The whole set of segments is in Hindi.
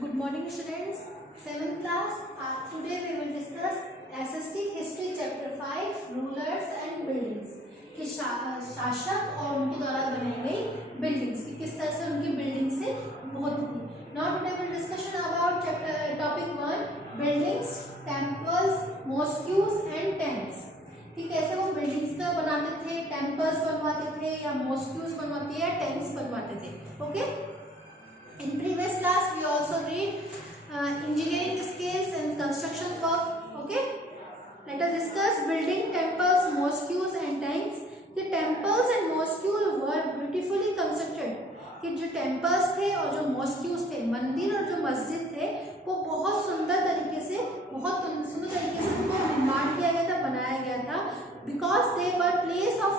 Good morning students, 7th class. Today we will discuss SST History Chapter 5 Rulers and Buildings कि शासक और उनके द्वारा बनाई गई बिल्डिंग्स की किस तरह से उनकी बिल्डिंग से होती थी. Now today we will discussion about topic 1 buildings, temples, mosques and tents. कि कैसे वो बिल्डिंग्स का बनाते थे, टेम्पल्स बनवाते थे या मॉस्क्यूज बनवाते थे या टेंट्स बनवाते थे. Okay. In previous class we also read engineering skills and construction work. Okay, let us discuss building temples, mosques and tents. The temples and mosques were beautifully constructed. कि जो temples थे और जो mosques थे, मंदिर और जो मस्जिद थे, वो बहुत सुंदर तरीके से उनको निर्माण किया गया था, बनाया गया था. Because they were place of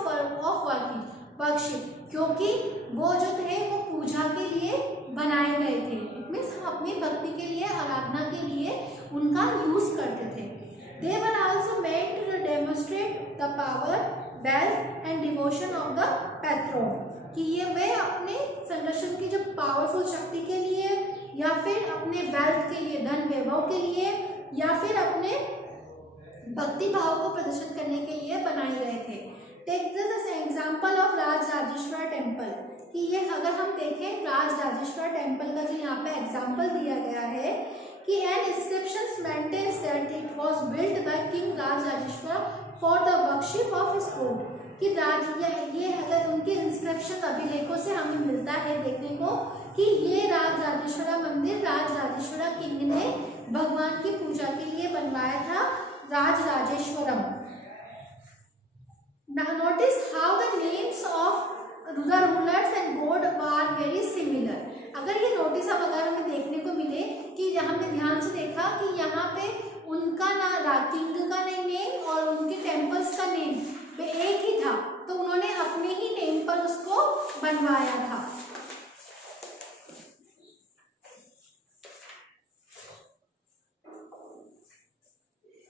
worship. क्योंकि वो जो थे वो पूजा के लिए बनाए गए थे. इट मीन्स हम अपनी भक्ति के लिए, आराधना के लिए उनका यूज करते थे. They were also meant to demonstrate the power, wealth and devotion of the patron. कि ये वे अपने संरक्षण की जो पावरफुल शक्ति के लिए या फिर अपने वेल्थ के लिए, धन वैभव के लिए या फिर अपने भक्ति भाव को प्रदर्शित करने के लिए बनाए गए थे. Take this example of Rajarajeshwar temple. कि ये अगर हम देखें राजराजेश्वर टेम्पल का जो यहाँ पे एग्जाम्पल दिया गया है कि an inscription mentions that it was built by king Rajarajeshwar for the worship of his god. कि ये अगर उनके इंस्क्रिप्शन अभिलेखों से हमें मिलता है देखने को कि ये राजराजेश्वर मंदिर राजराजेश्वर किंग ने भगवान की पूजा के लिए बनवाया था, Rajarajeshwaram. Now notice how the names of the rulers and god are very similar. अगर ये नोटिस अगर हमें देखने को मिले कि हमने ध्यान से देखा कि यहाँ पे उनका ना किंग का नेम और उनके टेम्पल्स का नेम एक ही था, तो उन्होंने अपने ही नेम पर उसको बनवाया था.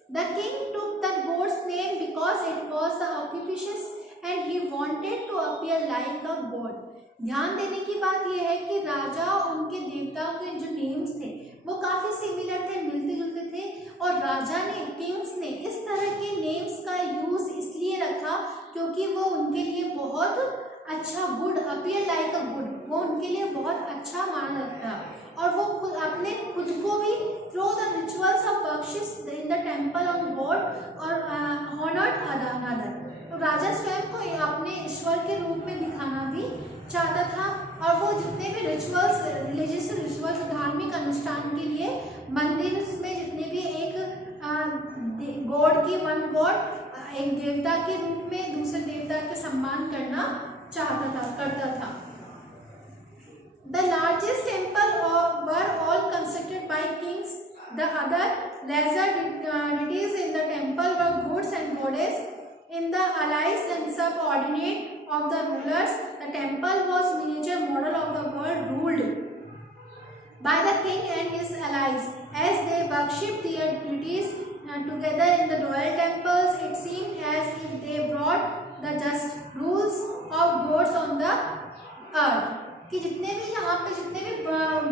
The king took the god's name because it was the auspicious and he wanted to appear like a god. ध्यान देने की बात यह है कि राजा और उनके देवताओं के जो नेम्स थे वो काफी सिमिलर थे, मिलते जुलते थे, और राजा ने, किंग्स ने इस तरह के नेम्स का यूज इसलिए रखा क्योंकि वो उनके लिए बहुत अच्छा, good, appear like a good, वो उनके लिए बहुत अच्छा मान रखता और वो अपने खुद को भी through the rituals of worship in the temple of God और हॉनर्ड अनदर. तो राजा स्वयं को अपने ईश्वर के रूप में दिखाना भी चाहता था और वो जितने भी रिचुअल्स, रिलीजियस रिचुअल्स, धार्मिक अनुष्ठान के लिए मंदिर में जितने भी एक गॉड की वन गॉड, एक देवता के रूप में दूसरे देवता के सम्मान करना करता था. The largest temple were all constructed by kings. The other lesser deities in the temple were gods and goddesses. In the allies and subordinate of the rulers, the temple was miniature model of the world ruled by the king and his allies. As they worshipped their deities together in the royal temples, it seemed as if they brought the just rules of gods on the earth. कि जितने भी यहाँ पे जितने भी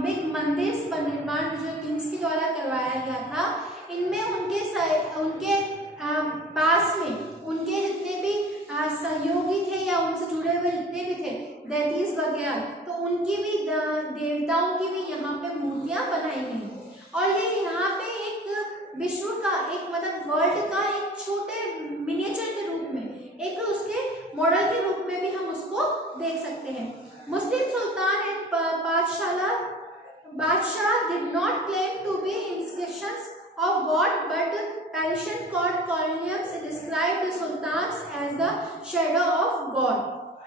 बिग मंदिर का निर्माण जो किंग्स के द्वारा करवाया गया था, इनमें उनके पास में उनके जितने भी सहयोगी थे या उनसे जुड़े हुए जितने भी थे दैतीज वगैरह, तो उनकी भी देवताओं की भी यहाँ पे मूर्तियाँ बनाई गई. और ये यहाँ पे एक विश्व का, एक मतलब वर्ल्ड का एक छोटे मिनिएचर के रूप में, एक उसके मॉडल के रूप में भी हम उसको देख सकते हैं. Muslim Sultan and Badshah did not claim to be inscriptions of God, but Persian court columns described the sultans as the shadow of God.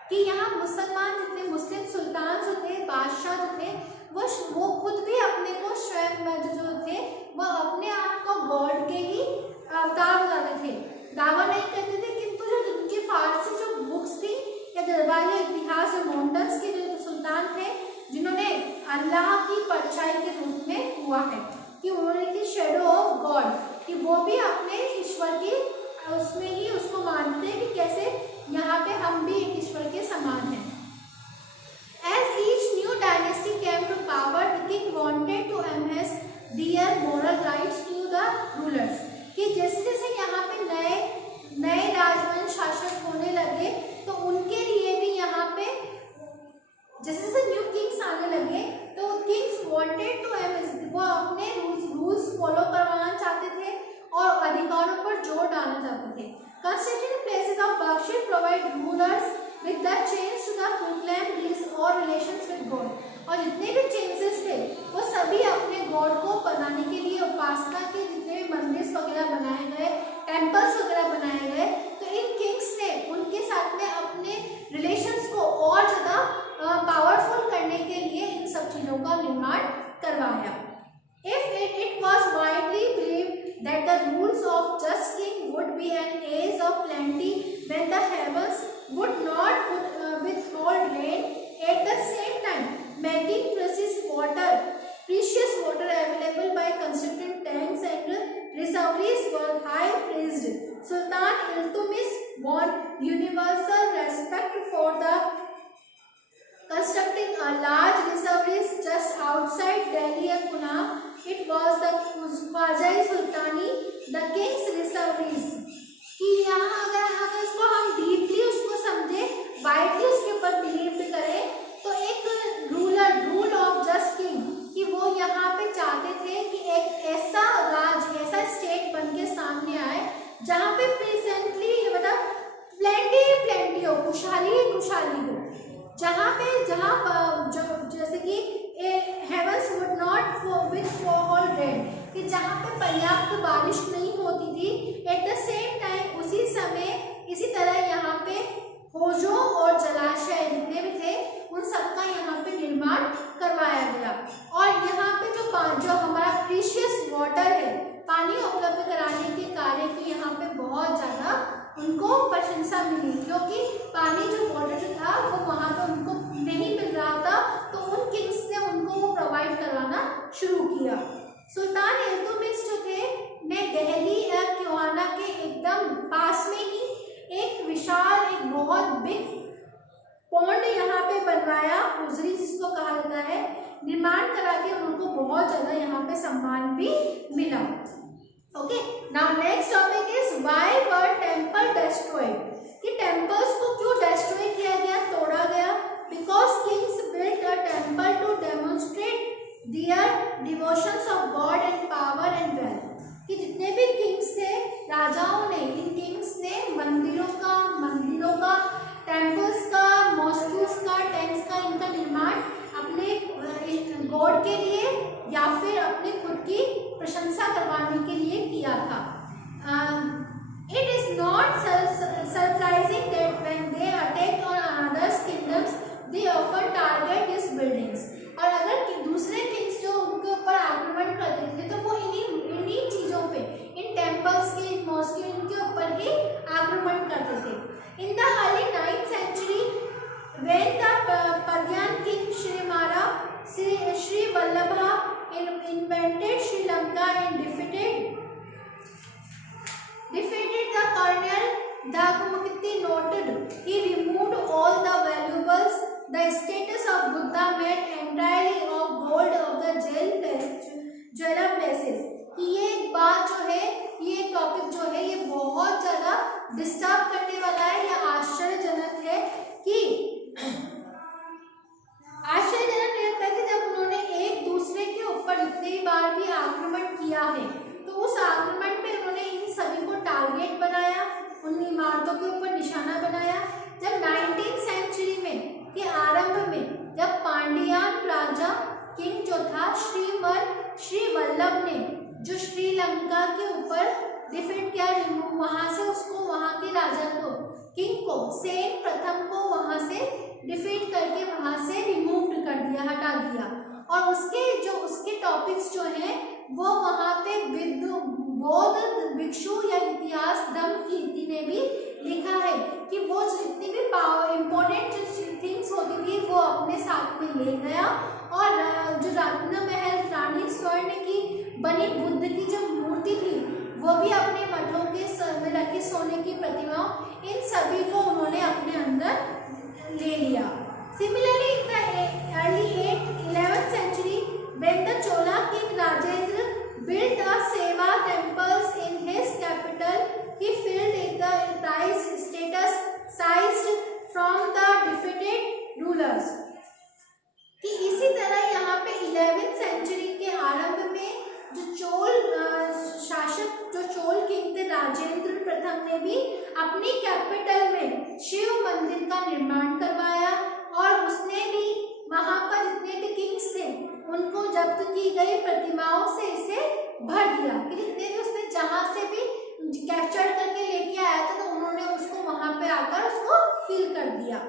कि यहाँ मुसलमान जितने मुस्लिम सुल्तान जो थे, बादशाह जो थे, वो खुद भी अपने को स्वयं जो थे वो अपने आप को गॉड के ही अवतार बताते थे, दावा नहीं करते थे. किंतु जो उनकी फारसी जो बुक्स थी या दरबारी इतिहास और माउंटेन्स के जो सुल्तान थे जिन्होंने अल्लाह की परछाई के रूप में हुआ है कि उन्होंने की शेडो ऑफ गॉड, कि वो भी अपने ईश्वर की उसमें ही उसको मानते हैं कि कैसे यहाँ पे हम भी एक ईश्वर के समान हैं. As each new dynasty came to power, the king wanted to Constructed places of worship provide rulers with the chains to the proclaim these or relations with God. और जितने भी चेंसेस थे वो सभी अपने गॉड को बनाने के लिए, उपासना के जितने भी मंदिर वगैरह बनाए गए, टेम्पल्स वगैरह बनाए गए, तो इन किंग्स ने उनके साथ में अपने रिलेशंस को और ज़्यादा पावरफुल करने के लिए इन सब चीज़ों का निर्माण करवाया. If it was widely believed that the rules of just king would be an age of plenty when the heavens would not withhold rain, at the same time making precious water available by constructing tanks and reservoirs were high praised. Sultan Iltutmish won universal respect for the constructing a large reservoirs just outside Delhi and Pune. It was the Khwajah Sultani, the king's reservoirs. कि यहाँ अगर इसको हम डीपली उसको समझे, वाइडली उसके ऊपर बिलीव भी करें, तो एक रूल ऑफ जस्ट किंग कि वो यहाँ पे चाहते थे कि एक ऐसा ऐसा स्टेट बन के सामने आए जहाँ पे प्रेजेंटली मतलब प्लेंटी हो, खुशहाली हो, जहाँ जैसे कि heavens would not withhold rain, कि जहाँ पे पर्याप्त बारिश नहीं होती थी. एट द सेम टाइम उसी समय इसी तरह यहाँ पे होजों और जलाशय जितने भी थे उन सबका यहाँ पे निर्माण करवाया गया. और यहाँ पे जो हमारा प्रीशियस वाटर है, पानी उपलब्ध कराने के कार्य की यहाँ पे बहुत ज़्यादा उनको प्रशंसा मिली, क्योंकि पानी जो वाटर जो था वो वहाँ पे उनको नहीं मिल रहा था, तो उन किंग्स ने उनको वो प्रोवाइड करवाना शुरू किया. सुल्तान इल्तुतमिश जो थे ने दिल्ली और क्योहाना के एकदम पास में ही एक विशाल, एक बहुत बिग पॉन्ड यहाँ पे बनवाया, उजरी जिसको कहा जाता है, निर्माण करा के उनको बहुत ज़्यादा यहाँ पे सम्मान भी मिला. Okay, now next topic is why were temple destroyed, कि टेम्पल्स को क्यों डिस्ट्रॉय किया गया, तोड़ा गया. Because kings built a temple to demonstrate their devotions of God and power and wealth, कि जितने भी किंग्स थे, राजाओं ने, इन किंग्स ने मंदिरों का, टेम्पल्स का, मॉस्क्यूज का, टैंक्स का, इनका निर्माण अपने गॉड के लिए या फिर अपने खुद की प्रशंसा करवाने के लिए किया था. It is not surprising that when they attacked on another's kingdoms, they often target these buildings. और अगर दूसरे किंग्स जो उनके ऊपर आक्रमण करते थे तो वो इन्हीं चीज़ों पे, इन टेम्पल्स के, इन मॉस्क्यू, इनके ऊपर ही आक्रमण करते थे. In the early 9th century, when the Pandyan king Sri Vallabha invaded Sri Lanka and defeated the colonel Dagmati noted, he removed all the valuables. The status of Buddha made entirely of gold of the jeweler places. कि ये एक बात जो है, ये टॉपिक जो है, ये बहुत ज़्यादा डिस्टर्ब करने वाला है या आश्चर्यजनक है. कि आश्चर्यजनक लगता है कि जब उन्होंने एक दूसरे के ऊपर जितने बार भी आक्रमण किया है, तो उस आक्रमण में उन्होंने इन सभी को टारगेट बनाया, उन इमारतों के ऊपर निशाना बनाया. जब 19th सेंचुरी में के आरंभ में जब पांड्यान राजा किंग जो था श्री वल्लभ ने जो श्रीलंका के ऊपर डिफीट किया, वहां से उसको, वहां के राजा को, किंग को, सेन प्रथम को वहां से डिफीट करके वहां से रिमूव कर दिया, हटा दिया. और उसके टॉपिक्स जो हैं वो वहाँ पे बौद्ध भिक्षु या इतिहास दमकीर्ति ने भी लिखा है कि वो जितनी भी इम्पोर्टेंट थिंग्स होती थी वो अपने साथ में ले गया. और जो रत्न महल, रानी स्वर्ण की बनी बुद्ध की जो मूर्ति थी वो भी अपने मठों के में रखी सोने की प्रतिमाओं, इन सभी को उन्होंने अपने अंदर ले लिया. Similarly, in the early 11th century, when the Chola king Rajendra built a Seva temples in his capital, he filled the price status seized from the defeated rulers. कि इसी तरह यहाँ पे 11th सेंचुरी के आरंभ में जो चोल शासक, जो चोल किंग थे राजेंद्र प्रथम ने भी अपनी कैपिटल में शिव मंदिर का निर्माण करवाया और उसने भी वहां पर जितने भी किंग्स थे उनको जब्त की गई प्रतिमाओं से इसे भर दिया कि जितने भी उसने जहां से भी कैप्चर करके लेके आया था तो उन्होंने उसको वहां पे आकर उसको फिल कर दिया।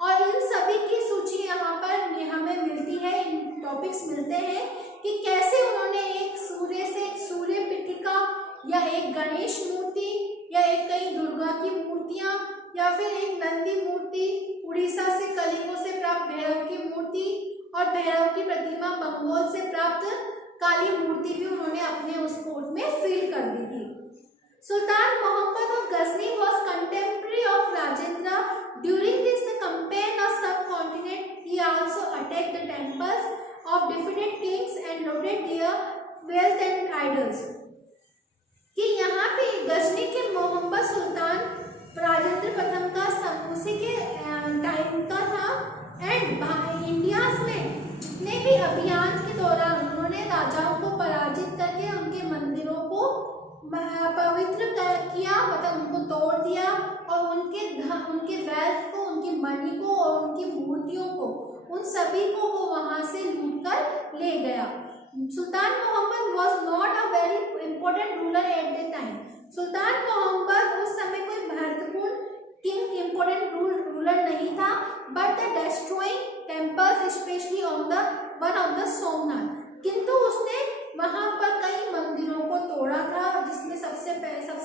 और इन सभी की सूची यहाँ पर हमें मिलती है, इन टॉपिक्स मिलते हैं कि कैसे उन्होंने एक सूर्य से एक सूर्य पिटिका या एक गणेश मूर्ति या एक कई दुर्गा की मूर्तियां या फिर एक नंदी मूर्ति, उड़ीसा से कलिंगों से प्राप्त भैरव की मूर्ति और भैरव की प्रतिमा बंगोल से प्राप्त काली मूर्ति भी उन्होंने अपने उस कोर्ट में फिल कर दी थी। Sultan Mohammad of Ghazni was contemporary of Rajendra. During this campaign of subcontinent, he also attacked the temples of defeated kings and looted their wealth and idols. कि यहाँ पे गजनी के मोहम्मद सुल्तान राजेंद्र प्रथम का उसी के टाइम का था एंड इंडिया में जितने भी अभियान के दौरान उन्होंने राजाओं को पराजित करके उनके मंदिरों को पवित्र किया, मतलब उनको तोड़ दिया और उनके वेल्थ को, उनकी मनी को और उनकी मूर्तियों को, उन सभी को वो वहां से लूट कर ले गया। सुल्तान Mohammad was not a very important ruler at that time. सुल्तान मोहम्मद उस समय कोई महत्वपूर्ण किंग इम्पोर्टेंट रूलर नहीं था, but the destroying temples specially on the one of the Somnath, किंतु उसने वहां पर कई मंदिरों को तोड़ा था, जिसमें सबसे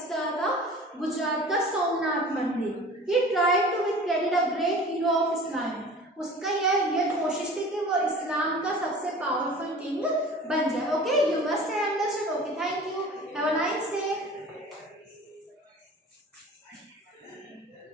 ज्यादा था गुजरात का सोमनाथ मंदिर। He tried to be credited a great hero of Islam. उसका यह कोशिश थी कि वो इस्लाम का सबसे पावरफुल किंग बन जाए। Okay, you must have understood